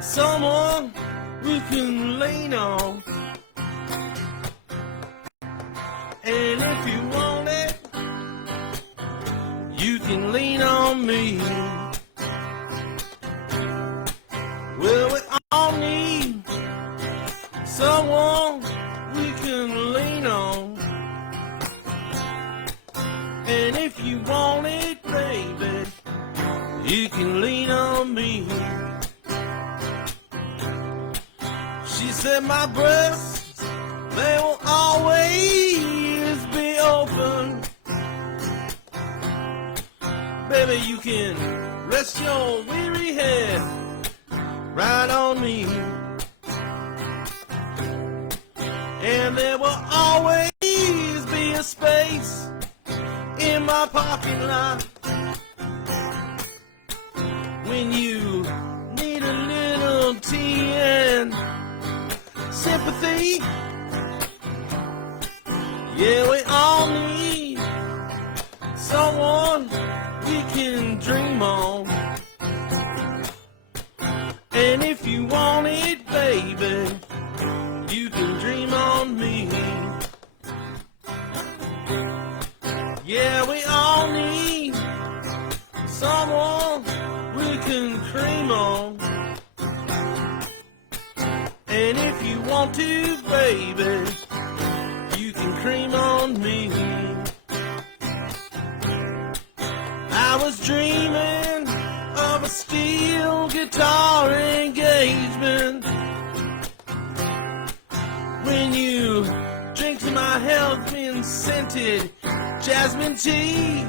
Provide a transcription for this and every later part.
someone we can lean on. And if you want it, you can lean on me. Well, we all need someone we can lean on. And if you want it, baby, you can lean on me. She said my breasts, they will always be open. Baby, you can rest your weary head right on me. And there will always be a space in my parking lot when you need a little tea and sympathy. Yeah, we all need someone we can dream on. And if you want it, baby, you can dream on me. Yeah, we all need someone we can cream on. And if you want to, baby, you can cream on me. I was dreaming of a steel guitar engagement when you drink to my health in scented jasmine tea.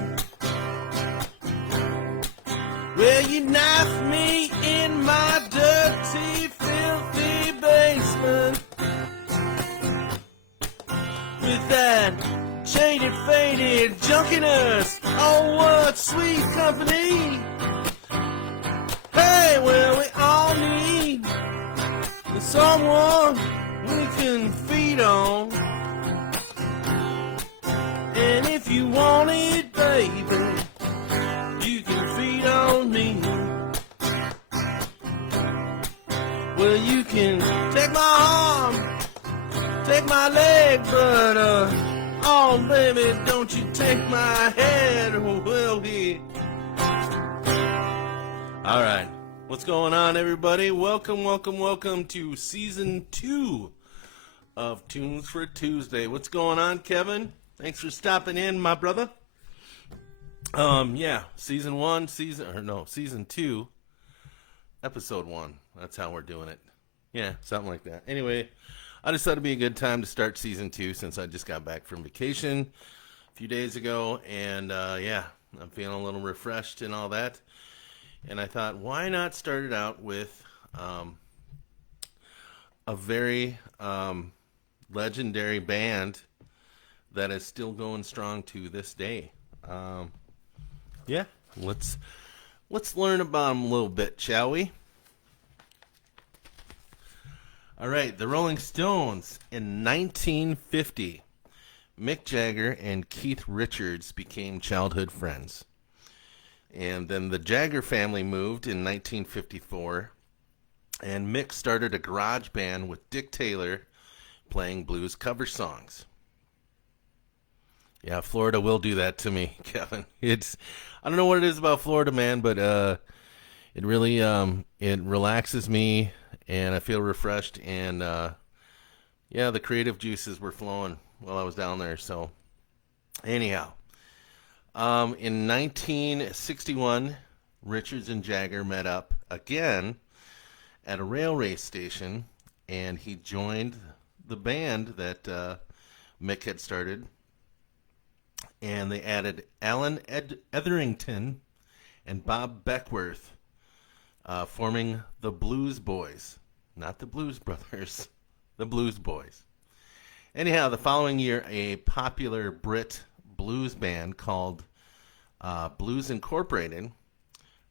Well, you knifed me in my dirty, filthy basement with that jaded, faded junkiness. Oh, what sweet company. Hey, well, we all need someone we can feed on. And if you want it, baby, you can feed on me. Well, you can take my arm, take my leg, but oh, baby, don't you take my head. Well, all right, what's going on, everybody? Welcome to season 2 of Tunes for Tuesday. What's going on, Kevin? Thanks for stopping in, my brother. Yeah, season 2, episode 1. That's how we're doing it. Yeah, something like that. Anyway, I just thought it'd be a good time to start season 2 since I just got back from vacation a few days ago, and yeah, I'm feeling a little refreshed and all that. And I thought, why not start it out with a very legendary band that is still going strong to this day. Yeah, let's learn about them a little bit, shall we? All right, the Rolling Stones in 1950. Mick Jagger and Keith Richards became childhood friends. And then the Jagger family moved in 1954, and Mick started a garage band with Dick Taylor playing blues cover songs. Yeah, Florida will do that to me, Kevin. I don't know what it is about Florida, man, but it really it relaxes me, and I feel refreshed, and yeah, the creative juices were flowing while I was down there. So anyhow, in 1961, Richards and Jagger met up again at a rail race station, and he joined the band that Mick had started, and they added Alan Etherington and Bob Beckworth, forming the Blues Boys. Not the Blues Brothers, the Blues Boys. Anyhow, the following year, a popular Brit blues band called Blues Incorporated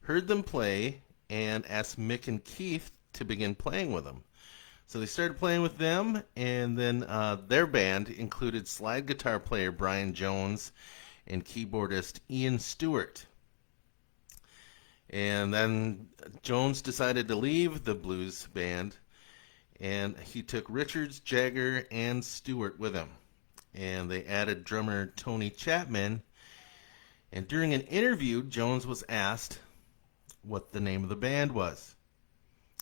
heard them play and asked Mick and Keith to begin playing with them. So they started playing with them, and then their band included slide guitar player Brian Jones and keyboardist Ian Stewart. And then Jones decided to leave the blues band, and he took Richards, Jagger, and Stewart with him. And they added drummer Tony Chapman. And during an interview, Jones was asked what the name of the band was.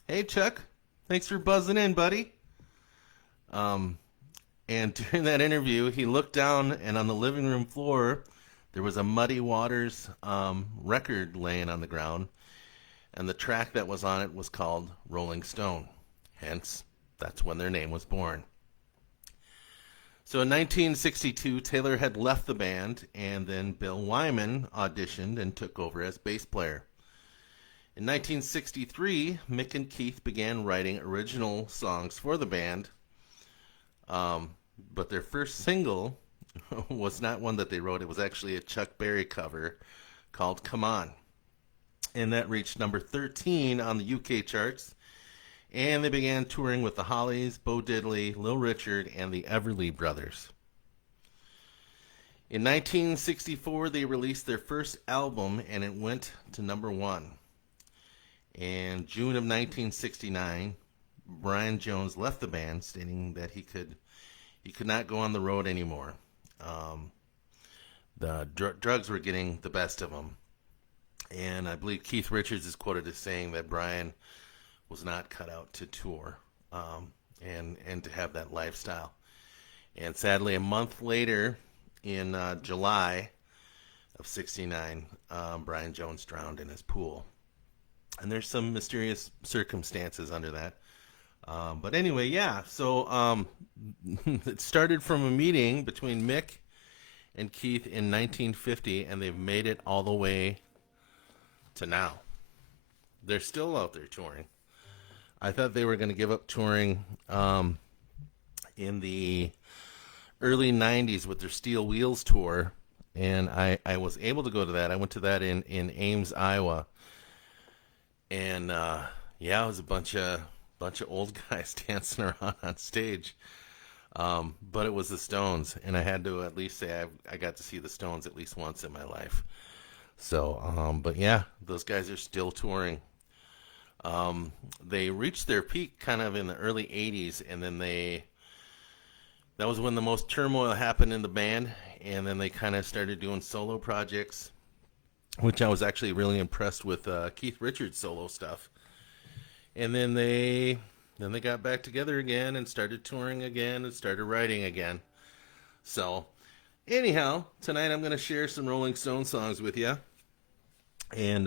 Hey, Chuck, thanks for buzzing in, buddy. And during that interview, he looked down, and on the living room floor, there was a Muddy Waters record laying on the ground, and the track that was on it was called Rolling Stone. Hence, that's when their name was born. So in 1962, Taylor had left the band, and then Bill Wyman auditioned and took over as bass player. In 1963, Mick and Keith began writing original songs for the band, but their first single was not one that they wrote. It was actually a Chuck Berry cover called Come On. And that reached number 13 on the UK charts. And they began touring with the Hollies, Bo Diddley, Lil Richard, and the Everly Brothers. In 1964, they released their first album, and it went to number 1. In June of 1969, Brian Jones left the band, stating that he could not go on the road anymore. The drugs were getting the best of him. And I believe Keith Richards is quoted as saying that Brian was not cut out to tour and to have that lifestyle. And sadly, a month later, in July of 69, Brian Jones drowned in his pool. And there's some mysterious circumstances under that. But anyway, yeah, so it started from a meeting between Mick and Keith in 1950, and they've made it all the way to now. They're still out there touring. I thought they were going to give up touring in the early 90s with their Steel Wheels tour, and I was able to go to that. I went to that in Ames, Iowa, and yeah, it was a bunch of old guys dancing around on stage, but it was the Stones, and I had to at least say I got to see the Stones at least once in my life. So, but yeah, those guys are still touring. They reached their peak kind of in the early 80s, and then that was when the most turmoil happened in the band, and then they kind of started doing solo projects, which I was actually really impressed with Keith Richards' solo stuff. And then they got back together again and started touring again and started writing again. So, anyhow, tonight I'm going to share some Rolling Stone songs with you. And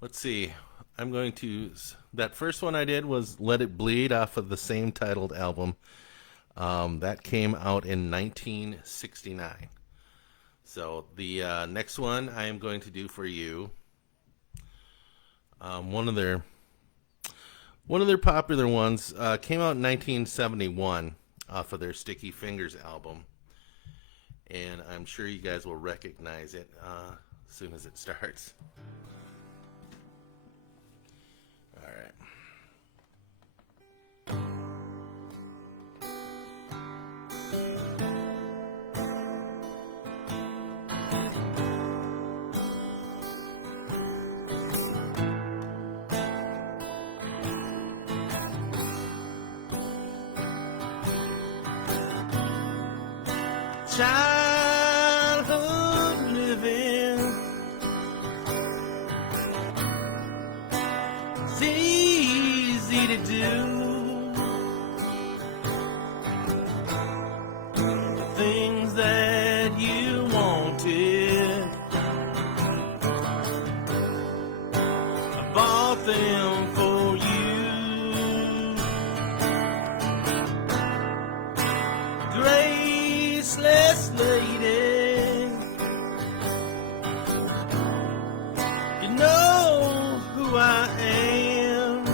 let's see. That first one I did was Let It Bleed off of the same titled album. That came out in 1969. So the next one I am going to do for you, one of their popular ones, came out in 1971 off of their Sticky Fingers album. And I'm sure you guys will recognize it as soon as it starts. All right. Childhood living is easy to do. Things that you wanted, I bought them for you. Graceless lady, you know who I am.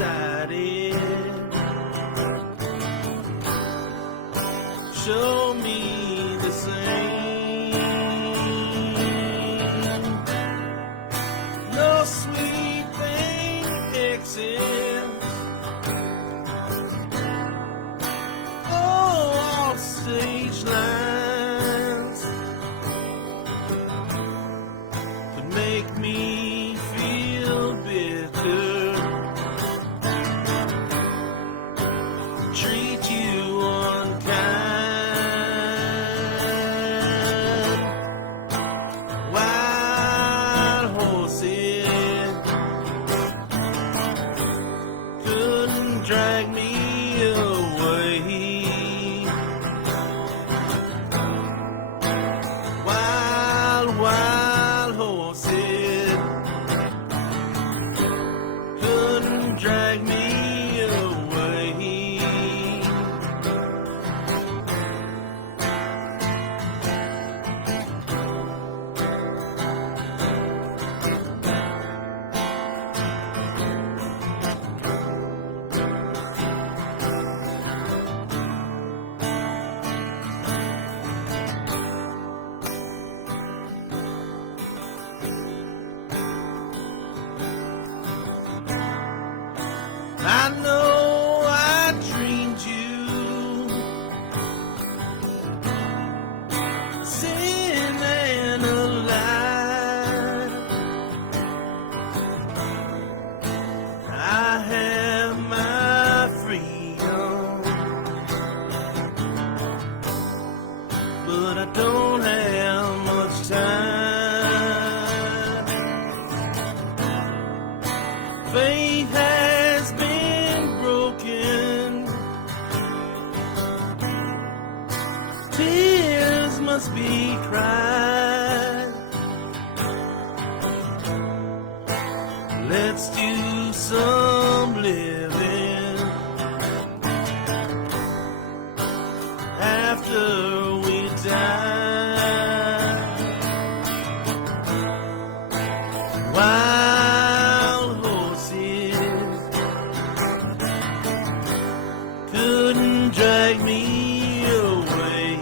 decided. Show me the same. No sweet thing exists. Oh, off stage lines to make me feel bitter. Treat you unkind. Drag me away. Wild, wild horses couldn't drag me away. I know I dreamed you, sin and alive. I have my freedom, but I don't have much time. Faith has been broken. Tears must be cried. Let's do some living after we die. Wild horses couldn't drag me away.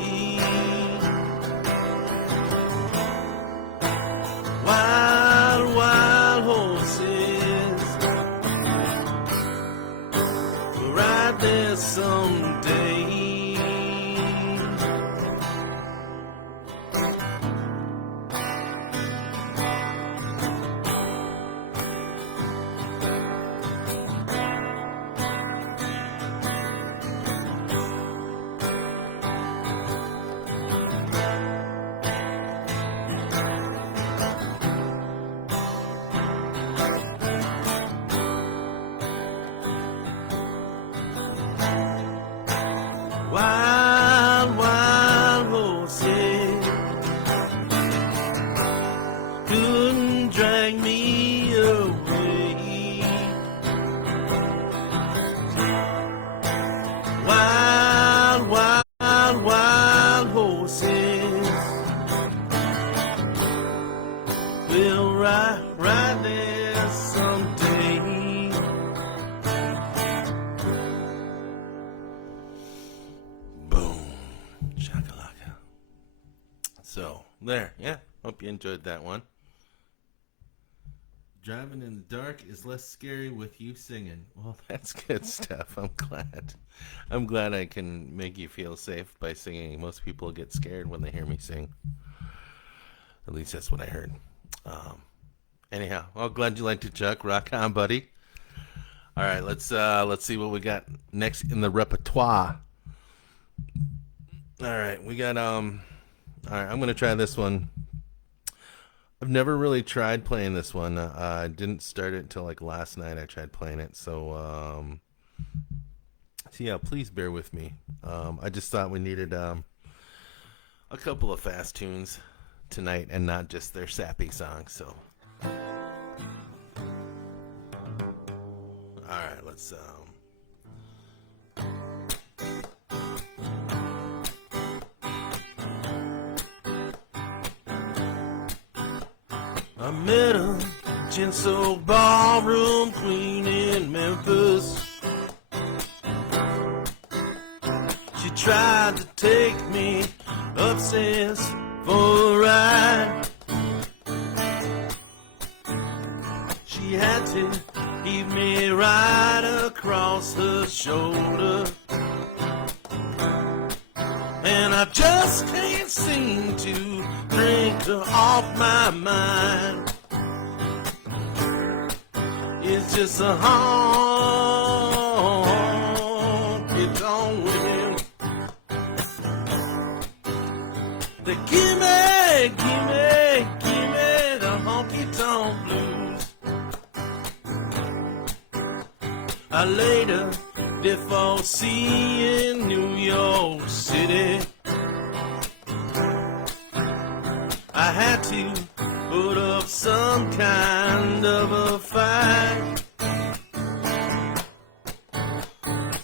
Wild, wild horses will ride there someday. Wild, wild horses couldn't drag me away. Wild, wild, wild horses will ride there someday. Boom. Shakalaka. So, there. Yeah. Hope you enjoyed that one. Driving in the dark is less scary with you singing. Well, that's good stuff. I'm glad I can make you feel safe by singing. Most people get scared when they hear me sing. At least that's what I heard. Anyhow, well, glad you liked it, Chuck. Rock on, buddy. All right, let's see what we got next in the repertoire. All right, we got all right, I'm gonna try this one. I've never really tried playing this one. I didn't start it until like last night. I tried playing it, so yeah, please bear with me. I just thought we needed a couple of fast tunes tonight and not just their sappy songs. So, all right, let's. I met a Jinso ballroom queen in Memphis. tried to take me upstairs for a ride. She had to heave me right across her shoulder, and I just can't seem to drink her off my mind. It's just a honky tonk women. They give me the honky tonk blues. I later before seeing New York City, I had to put up some kind of a fight.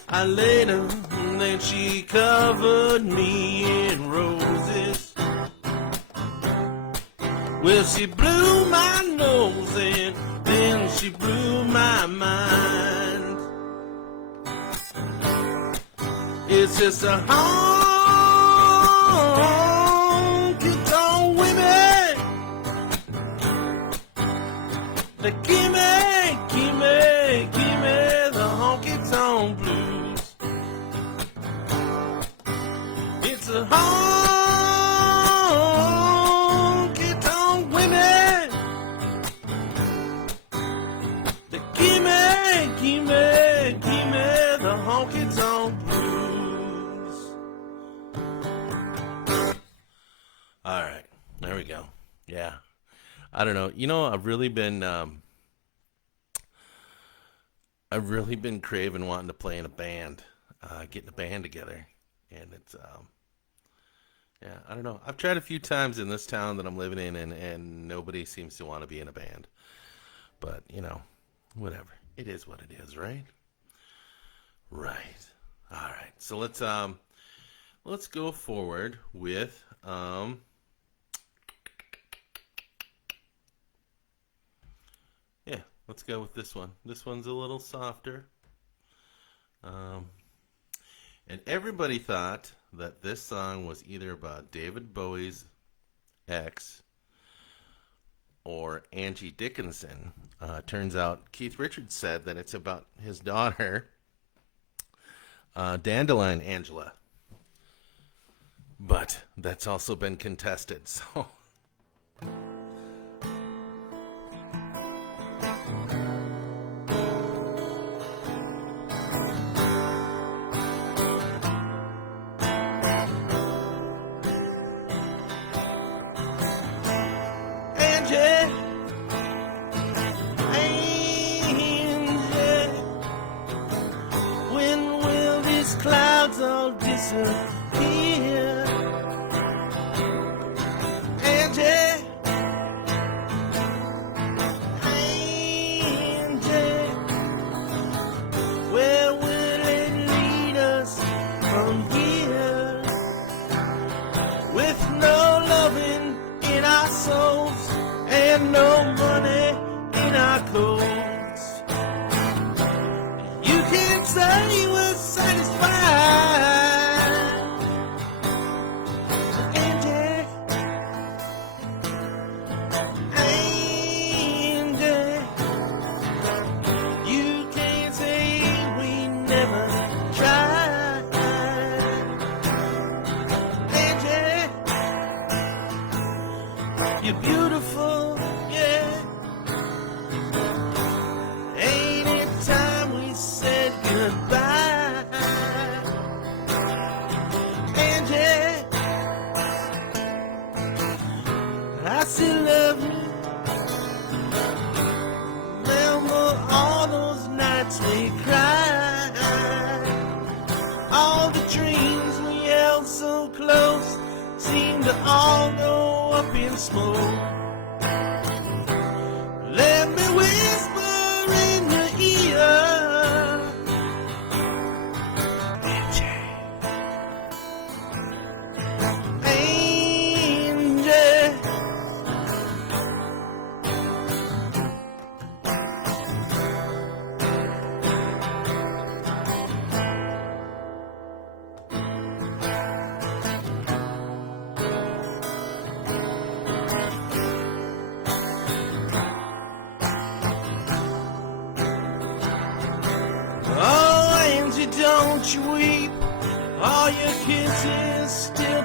I later, then she covered me in roses. Well, she blew my nose and then she blew my mind. It's just a honky tonk women. They give me the honky tonk blues. It's a honky tonk women. They give me the honky tonk blues. All right, there we go. Yeah. I don't know. You know, I've really been craving wanting to play in a band, getting a band together, and it's yeah, I don't know. I've tried a few times in this town that I'm living in, and nobody seems to want to be in a band. But you know, whatever. It is what it is, right? Right. All right. So let's go forward with yeah, let's go with this one. This one's a little softer. And everybody thought that this song was either about David Bowie's ex or Angie Dickinson. Turns out Keith Richards said that it's about his daughter, Dandelion Angela. But that's also been contested, so... Disappear. Angie, where will it lead us from here? With no loving in our souls and no money in our coats, you can't say we're satisfied. You're beautiful, yeah. Ain't it time we said goodbye? Angie, I still love you. Remember all those nights we cried, all the dreams we held so close seem to all go up in smoke. Let me whisper in your ear, Angie, Angie.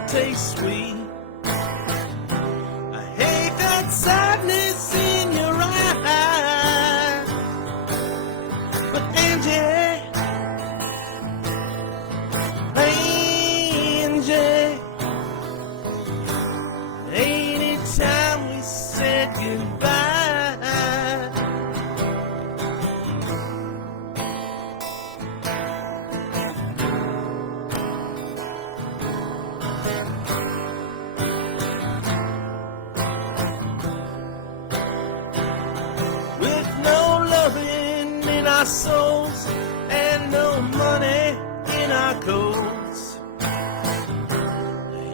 taste sweet. I hate that sadness in your eyes. But Angie, ain't it time we said goodbye? Our souls and no money in our coats.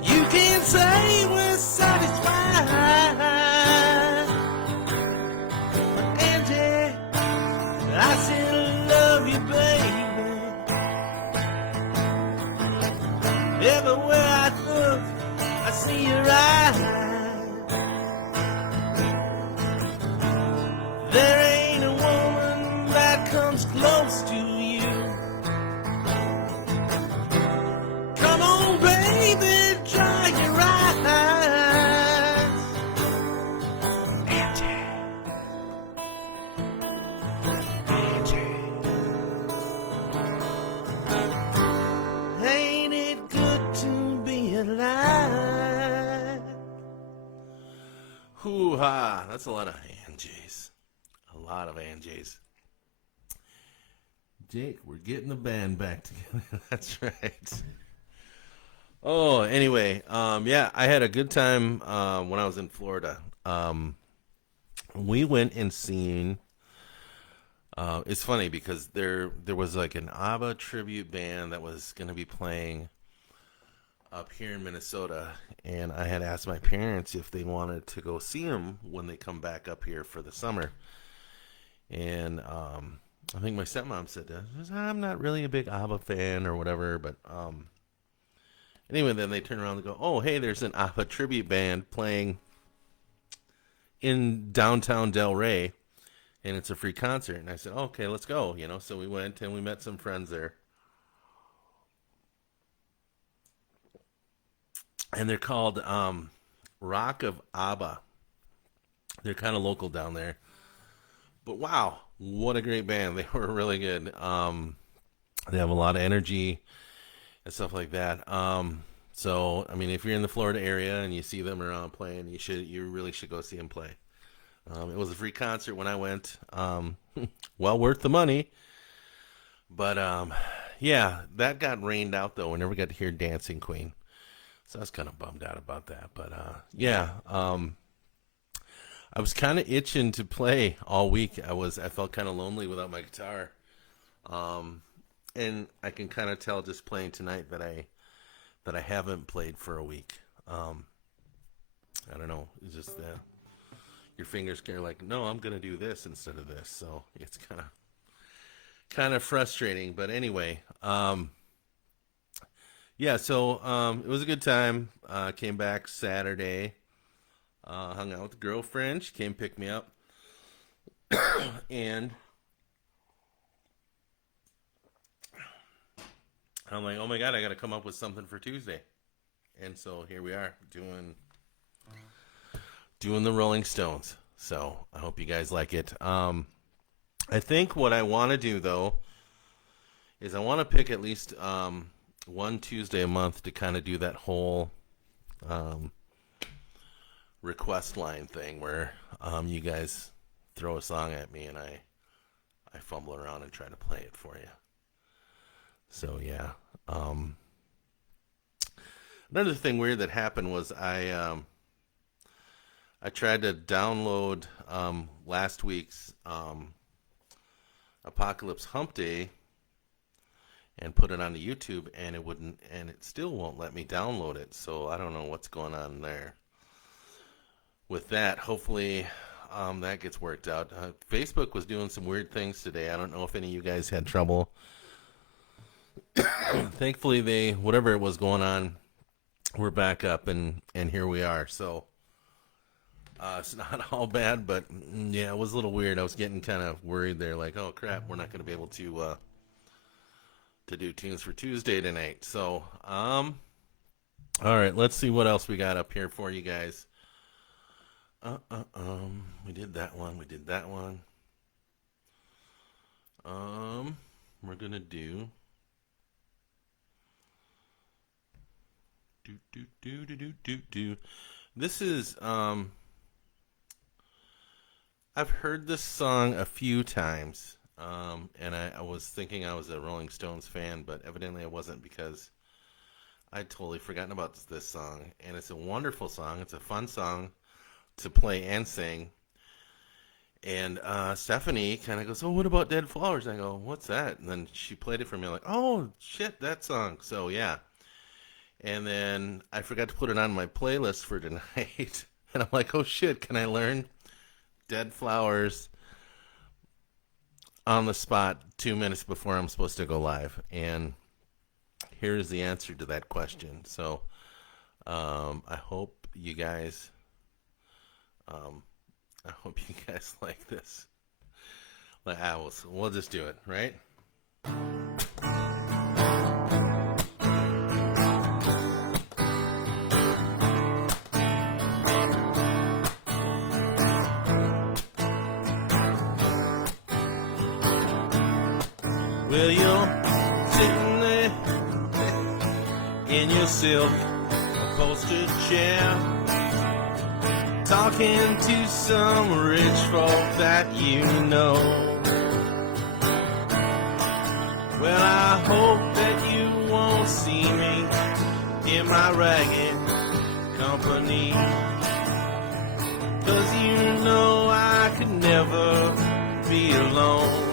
You can't say we're satisfied, but Angie, I still love you, baby. Everywhere I look, I see your eyes. There ain't a woman that comes close to you. Come on, baby, dry your eyes. Angie. Ain't it good to be alive? Hoo-ha, that's a lot of Angies. A lot of Angies. Jake, we're getting the band back together. That's right. Oh, anyway, yeah, I had a good time when I was in Florida. We went and seen. It's funny because there was like an ABBA tribute band that was going to be playing up here in Minnesota, and I had asked my parents if they wanted to go see them when they come back up here for the summer. And I think my stepmom said, I'm not really a big ABBA fan or whatever, but anyway, then they turn around and go, oh, hey, there's an ABBA tribute band playing in downtown Del Rey, and it's a free concert. And I said, okay, let's go, so we went and we met some friends there. And they're called Rock of ABBA. They're kind of local down there. But wow, what a great band. They were really good. They have a lot of energy and stuff like that. So, I mean, if you're in the Florida area and you see them around playing, you really should go see them play. It was a free concert when I went. Well worth the money. But, yeah, that got rained out, though. We never got to hear Dancing Queen. So I was kind of bummed out about that. But, yeah, I was kind of itching to play all week. I felt kind of lonely without my guitar. And I can kind of tell just playing tonight that I haven't played for a week. I don't know. It's just your fingers are like, no, I'm going to do this instead of this. So it's kind of frustrating. But anyway, yeah, so it was a good time. Came back Saturday. Hung out with the girlfriend. She came pick me up. And I'm like, oh my God, I got to come up with something for Tuesday. And so here we are doing the Rolling Stones. So I hope you guys like it. I think what I want to do, though, is I want to pick at least one Tuesday a month to kind of do that whole request line thing where you guys throw a song at me and I fumble around and try to play it for you. So yeah. Another thing weird that happened was I tried to download last week's Apocalypse Hump Day and put it onto YouTube, and it still won't let me download it. So I don't know what's going on there with that. Hopefully that gets worked out. Facebook was doing some weird things today. I don't know if any of you guys had trouble. Thankfully, whatever it was going on, we're back up, and here we are. So it's not all bad, but yeah, it was a little weird. I was getting kind of worried there, like, oh crap, we're not going to be able to do Tunes for Tuesday tonight. So All right, let's see what else we got up here for you guys. We did that one. We did that one. We're gonna do. This is I've heard this song a few times, and I was thinking I was a Rolling Stones fan, but evidently I wasn't because I'd totally forgotten about this song. And it's a wonderful song. It's a fun song to play and sing. And Stephanie kind of goes, "Oh, what about Dead Flowers?" And I go, "What's that?" And then she played it for me. I'm like, "Oh, shit, that song." So, yeah. And then I forgot to put it on my playlist for tonight. And I'm like, "Oh, shit, can I learn Dead Flowers on the spot 2 minutes before I'm supposed to go live?" And here's the answer to that question. So I hope you guys like this. We'll just do it, right? Well, you're sitting there in your silk upholstered chair, talking to some rich folk that you know. Well, I hope that you won't see me in my ragged company, 'cause you know I could never be alone.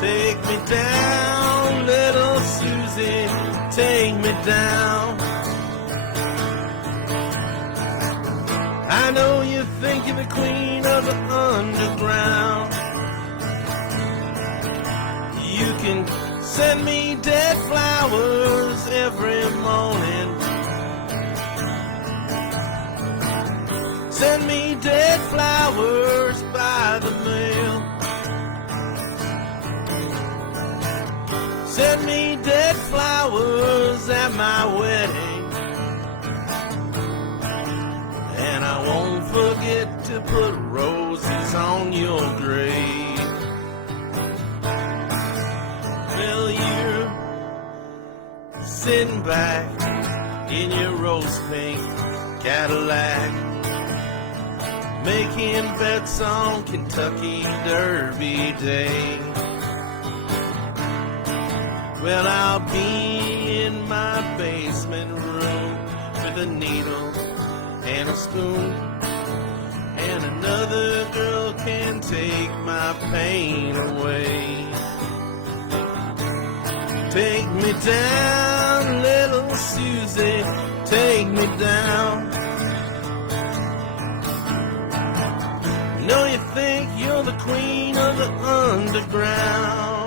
Take me down, little Susie, take me down. I know you think you're the queen of the underground. You can send me dead flowers every morning. Send me dead flowers by the mail. Send me dead flowers at my wedding. And I won't forget to put roses on your grave. Well, you're sitting back in your rose pink Cadillac, making bets on Kentucky Derby Day. Well, I'll be in my basement room with a needle and a spoon, and another girl can take my pain away. Take me down, little Susie, take me down. You know you think you're the queen of the underground.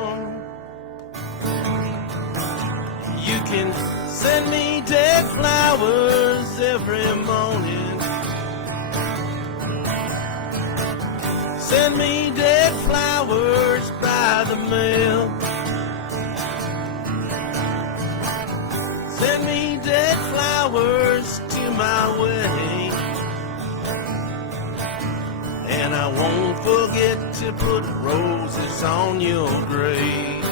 You can send me dead flowers every morning. Send me dead flowers by the mail. Send me dead flowers to my wedding. And I won't forget to put roses on your grave.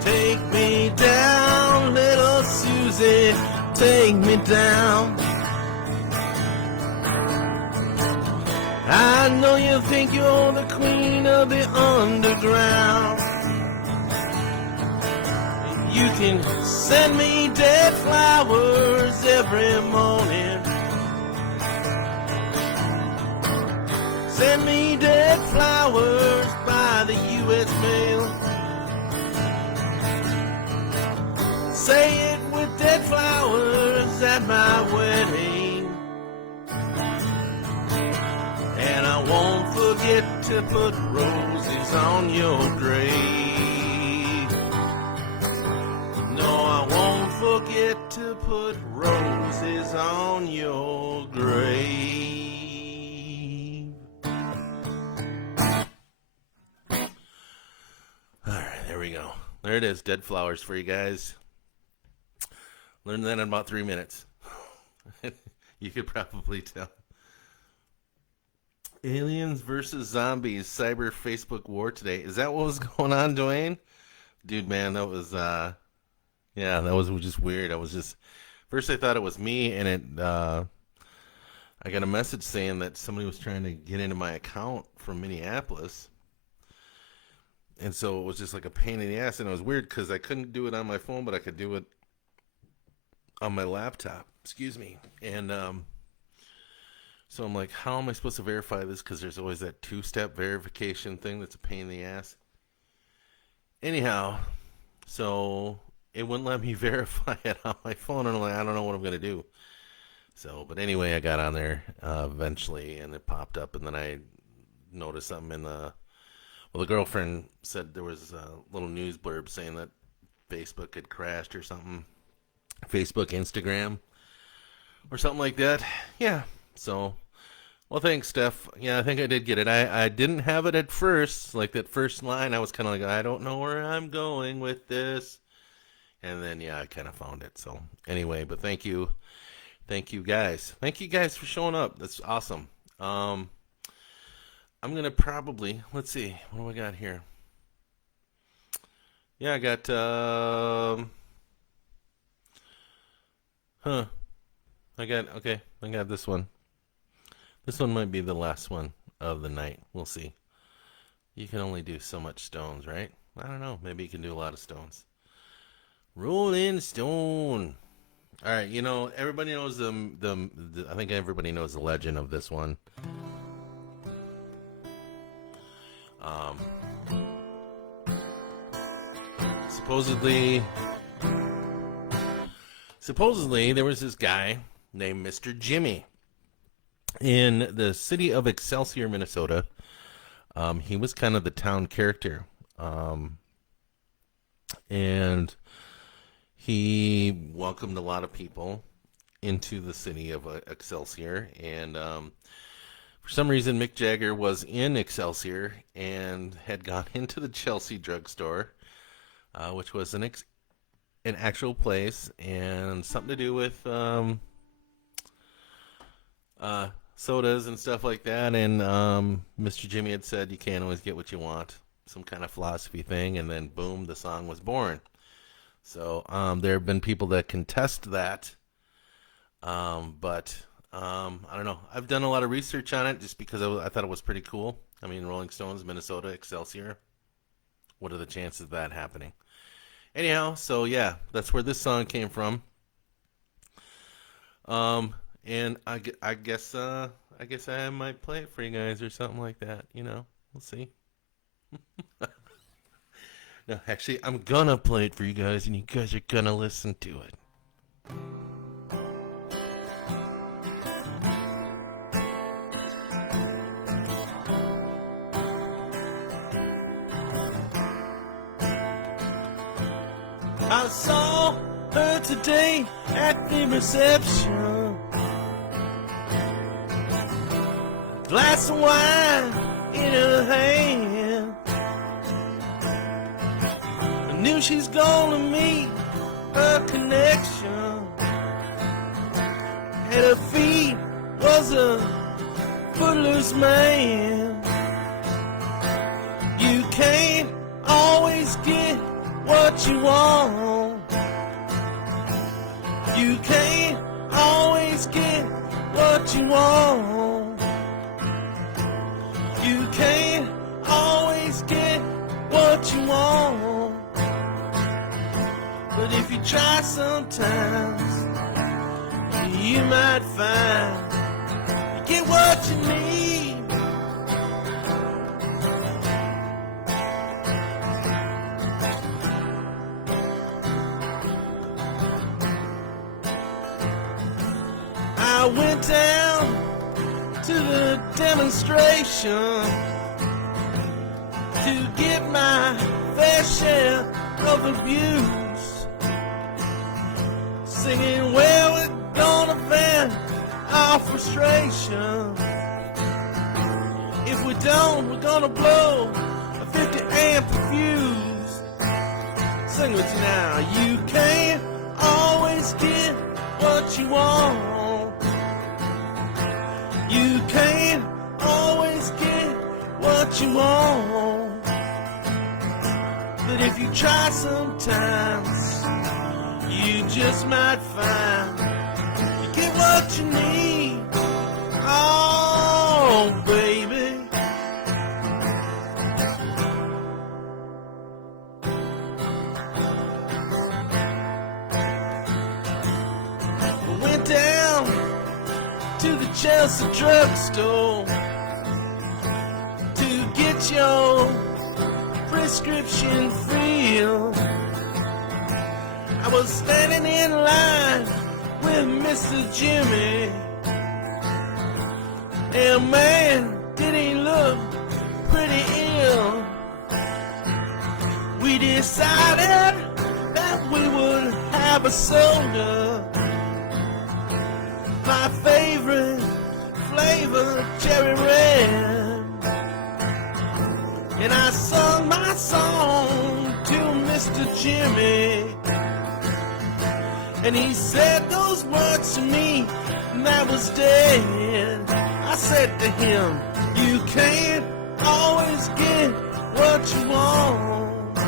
Take me down, little Susie, take me down. I know you think you're the queen of the underground. You can send me dead flowers every morning. Send me dead flowers by the U.S. mail. Say it with dead flowers at my wedding. And I won't forget forget to put roses on your grave. No, I won't forget to put roses on your grave. Alright, there we go. There it is, Dead Flowers for you guys. Learned that in about 3 minutes. You could probably tell. Aliens versus zombies, cyber Facebook war today. Is that what was going on, Dwayne? Dude, man, that was, yeah, that was just weird. First I thought it was me, and I got a message saying that somebody was trying to get into my account from Minneapolis. And so it was just like a pain in the ass, and it was weird because I couldn't do it on my phone, but I could do it on my laptop. Excuse me. And, so I'm like, how am I supposed to verify this? Because there's always that two-step verification thing that's a pain in the ass. Anyhow, so it wouldn't let me verify it on my phone, and I'm like, I don't know what I'm going to do. So, but anyway, I got on there eventually, and it popped up, and then I noticed something in the girlfriend said there was a little news blurb saying that Facebook had crashed or something. Facebook, Instagram, or something like that. Yeah. So, well, thanks, Steph. Yeah, I think I did get it. I didn't have it at first, like that first line. I was kind of like, I don't know where I'm going with this. And then, yeah, I kind of found it. So, anyway, but thank you. Thank you, guys. Thank you, guys, for showing up. That's awesome. I'm going to probably, let's see, what do I got here? Yeah, I got, I got this one. This one might be the last one of the night. We'll see. You can only do so much stones, right? I don't know. Maybe you can do a lot of stones. Rolling Stone. All right, you know, everybody knows I think everybody knows the legend of this one. Supposedly there was this guy named Mr. Jimmy in the city of Excelsior, Minnesota. He was kind of the town character. And he welcomed a lot of people into the city of Excelsior. And for some reason, Mick Jagger was in Excelsior and had gone into the Chelsea drugstore, which was an actual place, and something to do with sodas and stuff like that. And Mr. Jimmy had said you can't always get what you want, some kind of philosophy thing, and then boom, the song was born. So there have been people that contest that, but I don't know. I've done a lot of research on it just because I thought it was pretty cool. I mean, Rolling Stones, Minnesota, Excelsior. What are the chances of that happening? Anyhow, so yeah, that's where this song came from. And I guess I might play it for you guys or something like that. You know, we'll see. No, actually, I'm gonna play it for you guys, and you guys are gonna listen to it. I saw her today at the reception. Glass of wine in her hand. I knew she's gonna meet her connection. At her feet was a footloose man. You can't always get what you want. You can't always get what you want. You can't always get what you want. But if you try sometimes, you might find you get what you need. I went down to the demonstration to get my fair share of abuse, singing where we're gonna vent our frustration. If we don't, we're gonna blow a 50 amp fuse. Sing with you now. You can't always get what you want. You can't always get what you want. But if you try sometimes, you just might find you get what you need. Oh, baby. We went down to the Chelsea drugstore to get your prescription filled. I was standing in line with Mr. Jimmy, and man, did he look pretty ill. We decided that we would have a soda, my favorite flavor, cherry red. And I sung my song to Mr. Jimmy, and he said those words to me, and that was dead. I said to him, you can't always get what you want.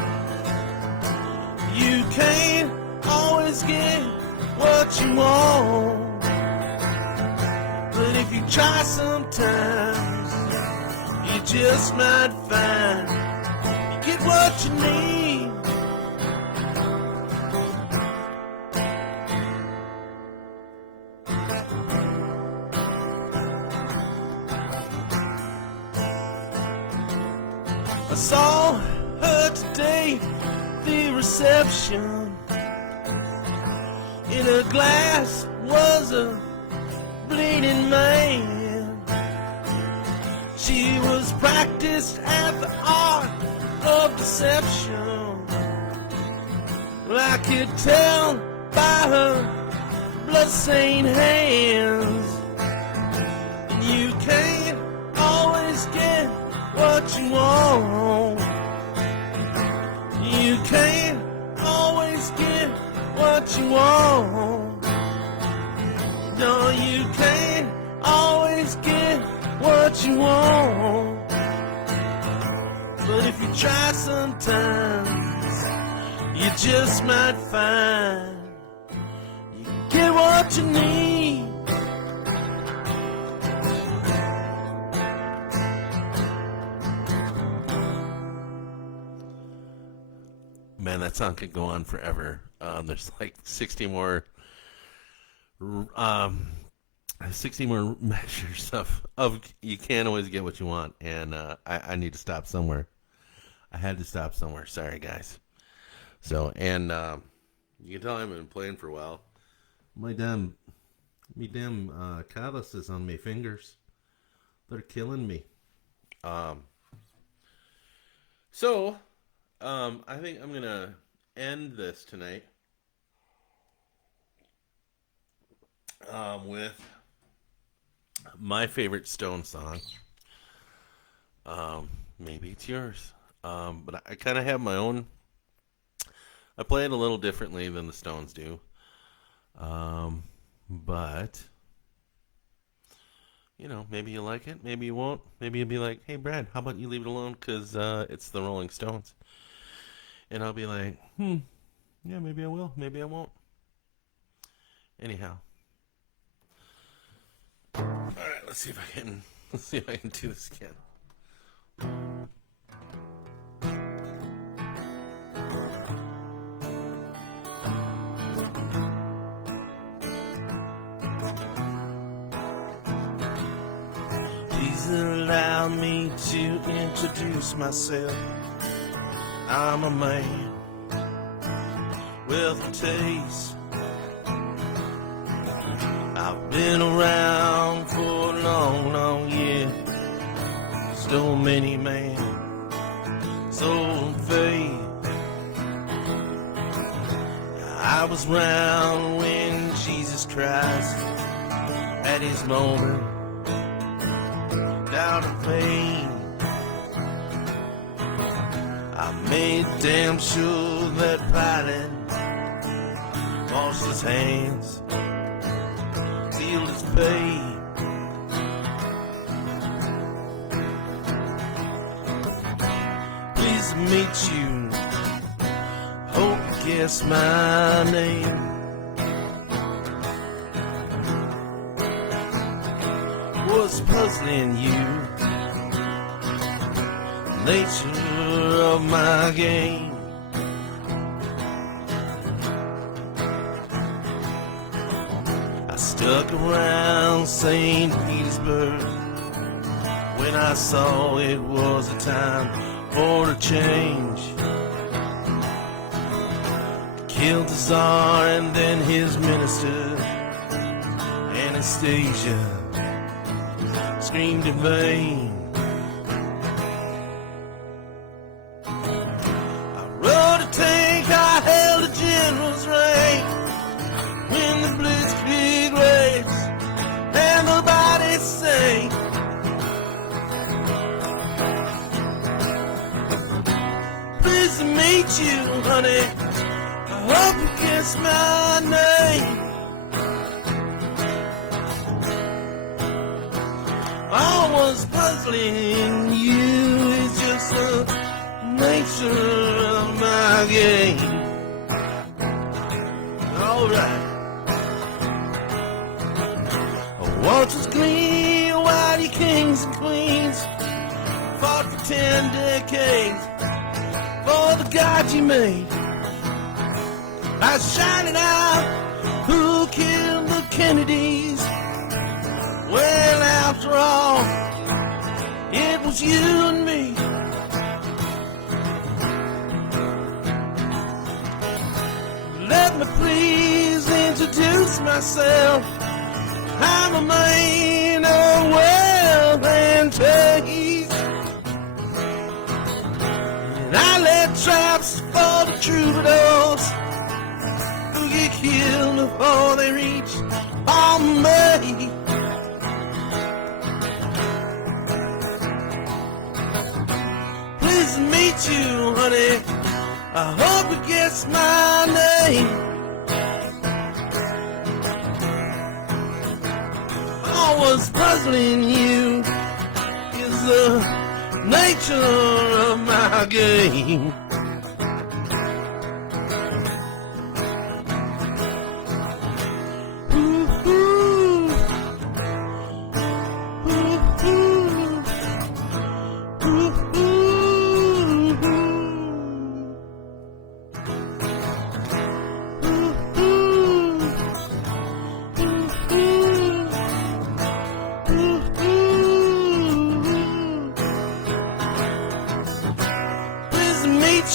You can't always get what you want. But if you try sometimes, you just might find you get what you need. I saw her today, the reception. In her glass was a bleeding man. She was practiced at the art of deception. Well, I could tell by her blood-stained hands. And you can't always get what you want. You can't always get what you want. No, you can't always get what you want. But if you try sometimes, you just might find you get what you need. Man, that song could go on forever. There's like 60 more measures of you can't always get what you want, and I need to stop somewhere. I had to stop somewhere. Sorry, guys. So, and you can tell I've been playing for a while. My damn calluses on my fingers, they're killing me. So, I think I'm gonna end this tonight with my favorite Stone song. Maybe it's yours. But I kind of have my own. I play it a little differently than the Stones do. But, you know, maybe you like it, maybe you won't. Maybe you'll be like, hey, Brad, how about you leave it alone because it's the Rolling Stones. And I'll be like, yeah, maybe I will, maybe I won't. Anyhow. All right, let's see if I can do this again. Please allow me to introduce myself. I'm a man with a taste. I've been around for a long, long so many men, so faith. I was round when Jesus Christ had his moment, doubt and pain. I made damn sure that Pilate washed his hands, sealed his pay. Pleased to meet you, hope you guess my name. What's puzzling you? Nature of my game. I stuck around St. Petersburg when I saw it was a time for a change. Killed the Tsar and then his minister, Anastasia, screamed in vain. I rode a tank, I held a general's rank when the blitzkrieg raged and the bodies sank. Pleased to meet you, honey, I hope you guess my name. All was puzzling you is just the nature of my game. Alright. Once was clean while you kings and queens fought for 10 decades for the God you made. I shouted out, who killed the Kennedys? Well, after all, it was you and me. Let me please introduce myself. I'm a man of wealth and taste, and I let traps for the troubadours who get killed before they reach on me. Pleased to meet you, honey, I hope you guess my name. All was puzzling you is the nature of my game.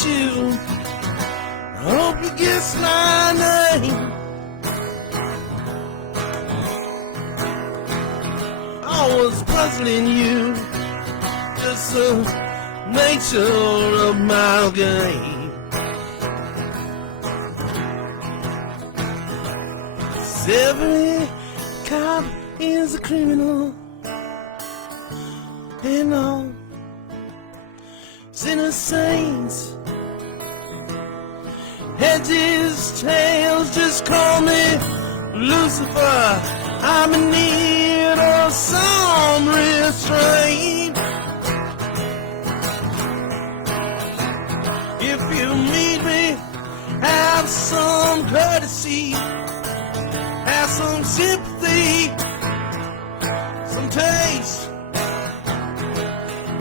You, I hope you guess my name. I was puzzling you, just the nature of my game. Every cop is a criminal, and all sinners saints. Hedges, tails, just call me Lucifer. I'm in need of some restraint. If you meet me, have some courtesy, have some sympathy, some taste.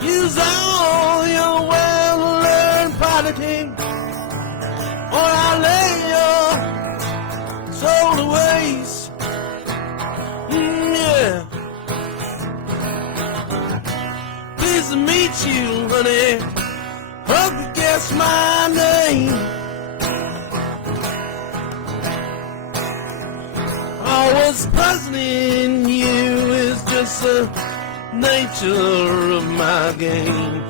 Use all your well-learned politics, or I'll lay your soul to waste. Yeah. Pleased to meet you, honey. Hope you guess my name. All what's puzzling you is just the nature of my game.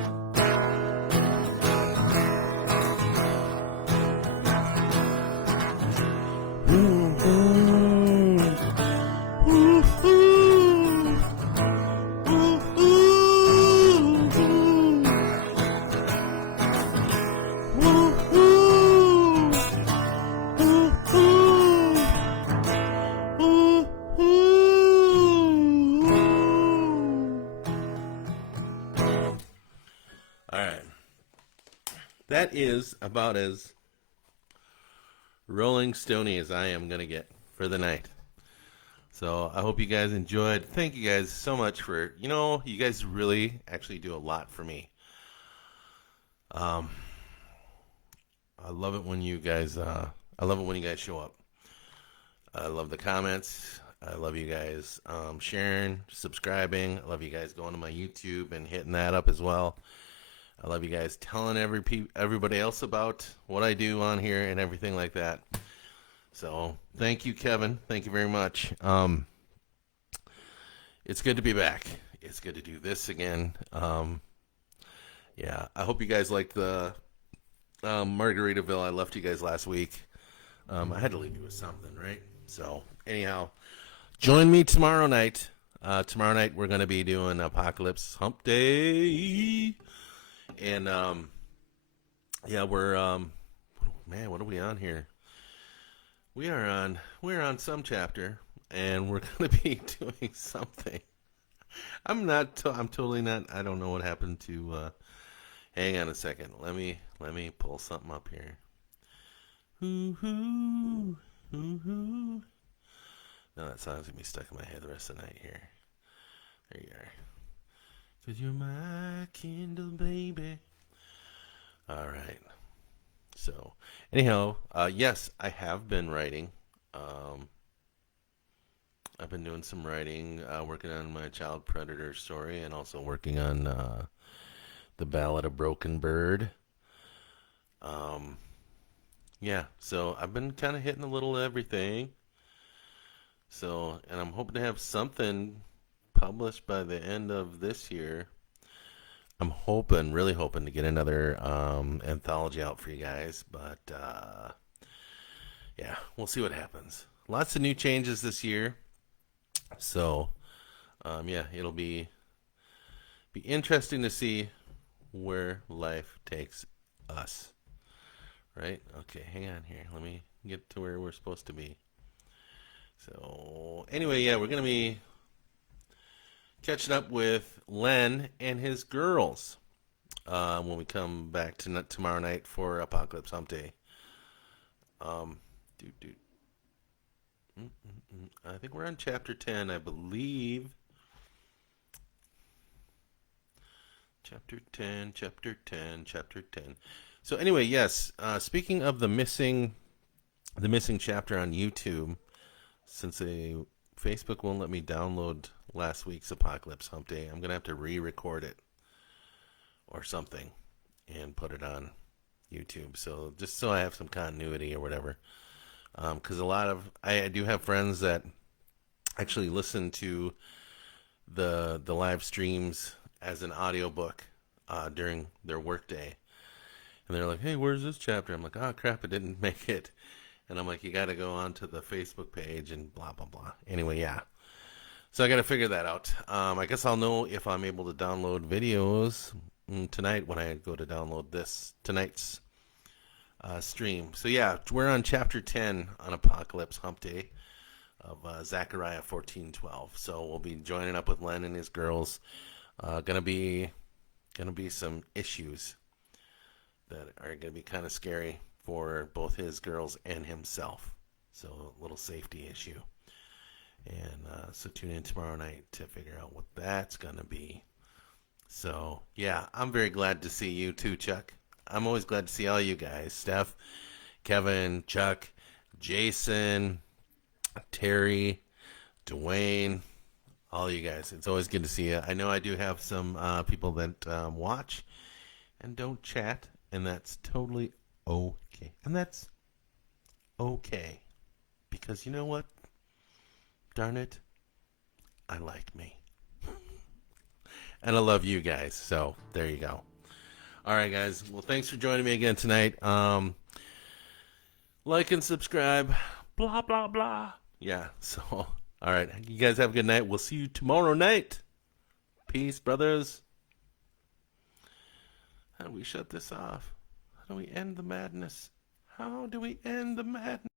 That is about as Rolling Stony as I am going to get for the night. So I hope you guys enjoyed. Thank you guys so much for, you guys really actually do a lot for me. I love it when you guys, show up. I love the comments. I love you guys sharing, subscribing. I love you guys going to my YouTube and hitting that up as well. I love you guys telling everybody else about what I do on here and everything like that. So thank you, Kevin. Thank you very much. It's good to be back. It's good to do this again. Yeah, I hope you guys liked the Margaritaville I left you guys last week. I had to leave you with something, right? So anyhow, join me tomorrow night. Tomorrow night we're going to be doing Apocalypse Hump Day. And, yeah, we're, man, what are we on here? We're on some chapter, and we're going to be doing something. I'm totally not, I don't know what happened to, hang on a second. Let me pull something up here. Hoo-hoo, hoo-hoo. No, that song's going to be stuck in my head the rest of the night here. There you are. 'Cause you're my Kindle, baby. All right. So, anyhow, yes, I have been writing. I've been doing some writing, working on my child predator story, and also working on the Ballad of Broken Bird. Yeah, so I've been kind of hitting a little everything. So, and I'm hoping to have something published by the end of this year. I'm really hoping to get another anthology out for you guys, but yeah, we'll see what happens. Lots of new changes this year, so yeah, it'll be interesting to see where life takes us. Right? Okay, hang on here. Let me get to where we're supposed to be. So anyway, yeah, we're gonna be catching up with Len and his girls when we come back tomorrow night for Apocalypse Hump Day. I think we're on chapter 10, I believe. Chapter 10. So anyway, yes, speaking of the missing chapter on YouTube, since Facebook won't let me download last week's Apocalypse Hump Day, I'm going to have to re-record it or something and put it on YouTube. So just so I have some continuity or whatever. Because I do have friends that actually listen to the live streams as an audiobook during their workday. And they're like, hey, where's this chapter? I'm like, oh, crap, it didn't make it. And I'm like, you got to go onto the Facebook page and blah, blah, blah. Anyway, yeah. So I got to figure that out. I guess I'll know if I'm able to download videos tonight when I go to download tonight's stream. So yeah, we're on chapter 10 on Apocalypse Hump Day of Zechariah 14:12. So we'll be joining up with Len and his girls. Gonna be some issues that are gonna be kind of scary for both his girls and himself. So a little safety issue. And so tune in tomorrow night to figure out what that's going to be. So, yeah, I'm very glad to see you too, Chuck. I'm always glad to see all you guys. Steph, Kevin, Chuck, Jason, Terry, Dwayne, all you guys. It's always good to see you. I know I do have some people that watch and don't chat, and that's totally okay. And that's okay. Because you know what? Darn it, I like me. and I love you guys. So there you go. All right, guys. Well, thanks for joining me again tonight. Like and subscribe. Blah, blah, blah. Yeah, so, all right. You guys have a good night. We'll see you tomorrow night. Peace, brothers. How do we shut this off? How do we end the madness? How do we end the madness?